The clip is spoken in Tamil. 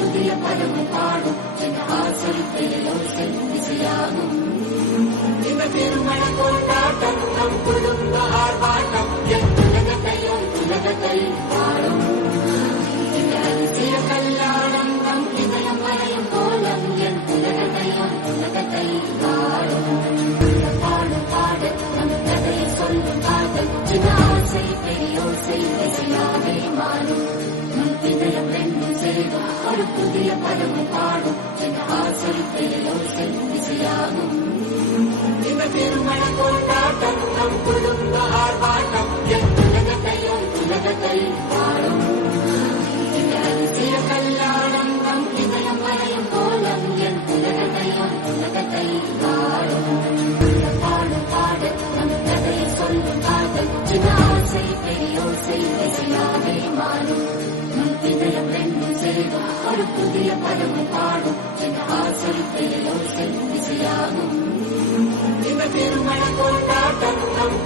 புதிய பருவம் பாடும் என் ஆசை பேரோசை இசையாகும். இந்த திருமண கொண்டாட்டம் நம் குடும்ப ஆர்ப்பாட்டம் என் உலகத்தை பாடும். இந்த அதிசய கல்யாணம் நம் இதயம் வரையும் கோலம் என் உலகத்தை பாடும். பாடும் பாட நம் கதையை சொல்லும் காதல் சின்ன ஆசை பெரியோசை இசையாவே மாறும். இதயம் ரெண்டும் சேரும் ஒரு புதிய பருவம் பாடும் என் ஆசை பேரோசை இசையாகும். இந்த திருமண கொண்டாட்டம் நம் குடும்ப ஆர்ப்பாட்டம் என் உலகத்தை பாடும். இந்த அதிசய கல்யாணம் நம் இதயம் வரையும் கோலம் என் உலகத்தை பாடும். பாடும் பாட நம் கதையை சொல்லும் காதல் சின்ன ஆசை பெரியோசை இசையாவே மாறும். இதயம் ரெண்டும் சேரும் ஒரு புதிய பருவம் பாடும் என் ஆசை பேரோசை இசையாகும். இந்த திருமண கொண்டாட்டம் நம்